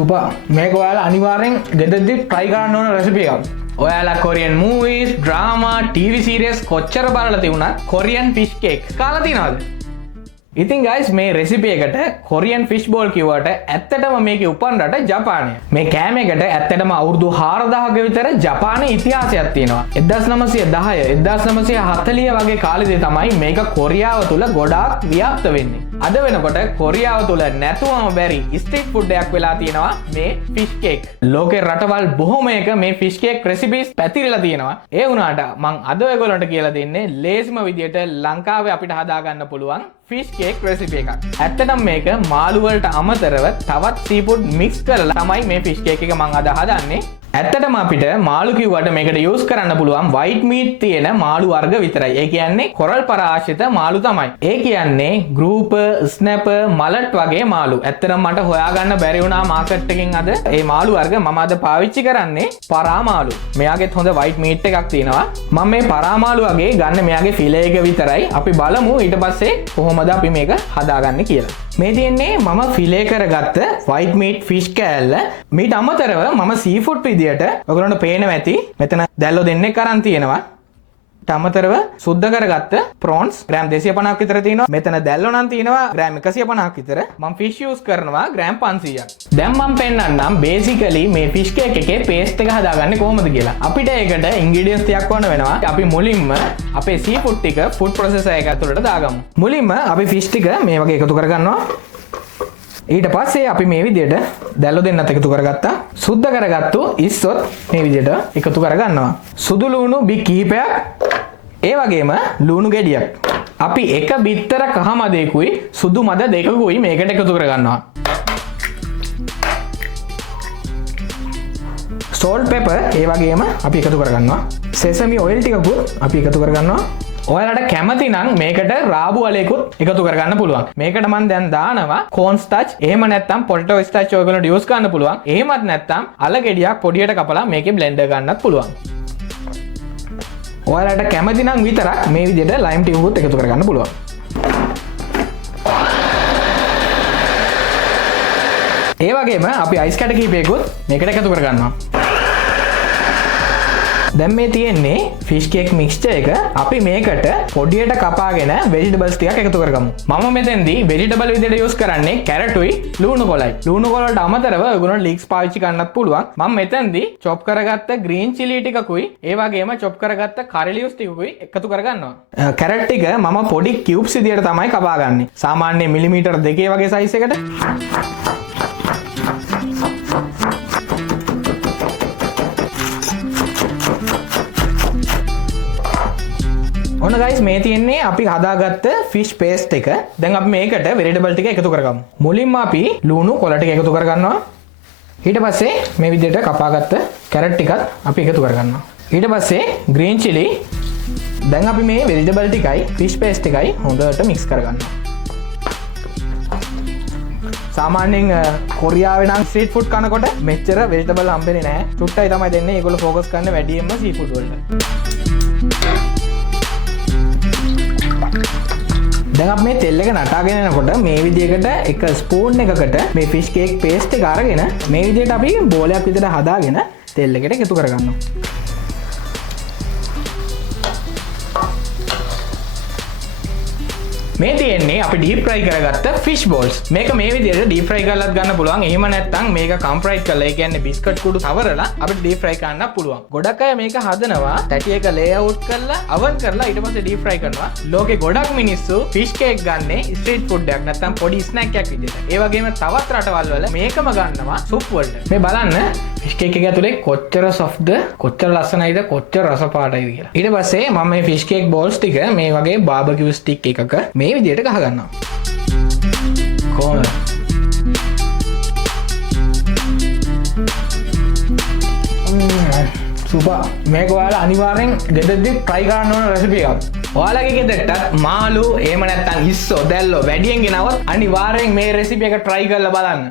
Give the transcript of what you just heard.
Super. මේක ඔයාලා අනිවාර්යෙන් ගෙදරදී try කරන්න ඕන රෙසිපි එකක්. ඔයාලා Korean movies, drama, TV series කොච්චර බලලා තිබුණත් කොරියන් fish cake කාලා තියෙනවද? ඉතින් guys මේ රෙසිපි එකට කොරියන් ෆිෂ් බෝල් කිව්වට ඇත්තටම මේකේ උපන් රට ජපානය. මේ කෑම එකට ඇත්තටම අවුරුදු 4000ක විතර ජපානයේ ඉතිහාසයක් තියෙනවා. 1910 1940 වගේ කාලෙදී තමයි මේක කොරියාව තුල ගොඩාක් ව්‍යාප්ත වෙන්නේ. අද වෙනකොට කොරියාව තුල නැතුවම බැරි ස්ට්‍රීට් ෆුඩ් එකක් වෙලා තියෙනවා මේ ෆිෂ් කේක්. ලෝකේ රටවල් බොහොමයක මේ ෆිෂ් කේක් රෙසිපීස් පැතිරලා තියෙනවා. ඒ වුණාට මම අද ඔයගොල්ලන්ට කියලා දෙන්නේ ලේසිම විදියට ලංකාවේ අපිට හදා ගන්න පුළුවන් ෆිෂ් කේක් රෙසිපි එකක්. ඇත්තටම මේක මාළු වලට අමතරව තවත් සීෆුඩ් මික්ස් කරලා තමයි මේ ෆිෂ් කේක් එක මම අද හදන්නේ. ඇත්තටම අපිට මාළු කිව්වට මේකට යූස් කරන්න පුළුවන් white meat තියෙන මාළු වර්ග විතරයි. ඒ කියන්නේ කොරල් පරාශ්‍රිත මාළු තමයි. ඒ කියන්නේ grouper, snapper, mullet වගේ මාළු. ඇත්තටම මට හොයාගන්න බැරි වුණා මාකට් එකකින් අද මේ මාළු වර්ග මම අද පාවිච්චි කරන්නේ පරා මාළු. මෙයාගෙත් හොඳ white meat එකක් තියෙනවා. මම මේ පරා මාළු වගේ ගන්න මෙයාගේ ෆිලේ එක විතරයි. අපි බලමු ඊට පස්සේ කොහොමද අපි මේක හදාගන්නේ කියලා. මේ තියෙන්නේ මම ෆිලේ කරගත්ත white meat fish කෑල්ල. මීට අමතරව මම seafood විදියට ඔයගොල්ලන්ට පේනවා ඇති මෙතන දැල්ලෝ දෙන්නෙක් අරන් තියෙනවා. අමතරව සුද්ධ කරගත්ත prawns ග්‍රෑම් 250ක් විතර තියෙනවා. මෙතන දැල්ලෝ නම් තියෙනවා ග්‍රෑම් 150ක් විතර. මම fish use කරනවා ග්‍රෑම් 500ක්. දැන් මම පෙන්නන්නම් basically මේ fish cake එකේ paste එක හදාගන්නේ කොහොමද කියලා. අපිට ඒකට ingredients ටිකක් වන්න වෙනවා. අපි මුලින්ම අපේ seafood ටික food processor එක ඇතුළට දාගමු. මුලින්ම අපි fish ටික මේ වගේ එකතු කරගන්නවා. ඊට පස්සේ අපි මේ විදිහට දැල්ලෝ දෙන්නත් එකතු කරගත්තා. සුද්ධ කරගත්තු ඉස්සොත් මේ විදිහට එකතු කරගන්නවා. සුදු ලුණු බි කිහිපයක්, ඒ වගේම ලුණු ගෙඩියක්. අපි එක බිත්තර කහ මදයකුයි සුදු මද දෙකකුයි මේකට එකතු කරගන්නවා. salt pepper ඒ වගේම අපි එකතු කරගන්නවා. sesame oil ටිකකුත් අපි එකතු කරගන්නවා. ඔයාලට කැමති නම් මේකට රාබු වලයකුත් එකතු කරගන්න පුළුවන්. මේකට මම දැන් දානවා corn starch. එහෙම නැත්නම් potato starch ඔයගොල්ලෝ use කරන්න පුළුවන්. එහෙමත් නැත්නම් අල ගෙඩියක් පොඩියට කපලා මේකේ blender ගන්නත් පුළුවන්. ඔයාලට කැමති නම් විතරක් මේ විදිහට lime ටිකකුත් එකතු කරගන්න පුළුවන්. ඒ වගේම අපි ice කැට කීපයකුත් මේකට එකතු කරගන්නවා. දැන් මේ තියෙන්නේ fish cake mixture එක. අපි මේකට පොඩියට කපාගෙන vegetables ටිකක් එකතු කරගමු. මම මෙතෙන්දී vegetable විදිහට use කරන්නේ කැරටුයි ලුණු කොළයි. ලුණු කොළ වලට අමතරව ඔයගොල්ලෝ leeks පාවිච්චි කරන්නත් පුළුවන්. මම මෙතෙන්දී chop කරගත්ත green chili ටිකකුයි ඒ වගේම chop කරගත්ත curry leaves ටිකකුයි එකතු කරගන්නවා. කැරට් ටික මම පොඩි cubes විදිහට තමයි කපාගන්නේ. සාමාන්‍ය මිලිමීටර් 2 වගේ size එකට. ඔන්න guys මේ තියෙන්නේ අපි හදාගත්ත fish paste එක. දැන් අපි මේකට vegetable ටික එකතු කරගමු. මුලින්ම අපි ලුණු කොළ ටික එකතු කරගන්නවා. ඊට පස්සේ මේ විදිහට කපාගත්ත carrot ටිකත් අපි එකතු කරගන්නවා. ඊට පස්සේ green chili. දැන් අපි මේ vegetable ටිකයි fish paste එකයි හොඳට mix කරගන්නවා. සාමාන්‍යයෙන් කොරියාවේ නම් street food කනකොට මෙච්චර vegetable හම්බෙන්නේ නැහැ. චුට්ටයි තමයි දෙන්නේ. ඒගොල්ලෝ focus කරන්නේ වැඩියෙන්ම seafood වලට. දැන් අපි මේ තෙල් එක නටාගෙන යනකොට මේ විදිහකට එක ස්පූන් එකකට මේ fish cake paste එක අරගෙන මේ විදිහට අපි බෝලයක් විතර හදාගෙන තෙල් එකට එකතු කරගන්නවා. මේ තියෙන්නේ අපි deep fry කරගත්ත fish balls. මේක මේ විදිහට deep fry කරලාත් ගන්න පුළුවන්. එහෙම නැත්නම් මේක comfry කරලා ඒ කියන්නේ බිස්කට් කුඩු සවරලා අපිට deep fry කරන්න පුළුවන්. ගොඩක් අය මේක හදනවා තැටි එක layout කරලා oven කරලා ඊට පස්සේ deep fry කරනවා. ලෝකේ ගොඩක් මිනිස්සු fish cake ගන්නේ street food එකක් නැත්නම් පොඩි snack එකක් විදිහට. ඒ වගේම තවත් රටවල් වල මේකම ගන්නවා soup වලට. මේ බලන්න fish cake එක ඇතුලේ කොච්චර softද, කොච්චර ලස්සනයිද, කොච්චර රස පාටයිද කියලා. ඊට පස්සේ මම මේ fish cake balls ටික මේ වගේ barbecue stick එකක මේ විදිහට ගහ ගන්නවා. කොහොමද? සුපර්. මේක ඔයාලා අනිවාර්යෙන් ගෙදරදී try කරන්න ඕන රෙසිපි එකක්. ඔයාලගේ ගෙදරට මාළු එහෙම නැත්නම් ඉස්සෝ දැල්ලෝ වැඩියෙන් ගෙනවොත් අනිවාර්යෙන් මේ රෙසිපි එක try කරලා බලන්න.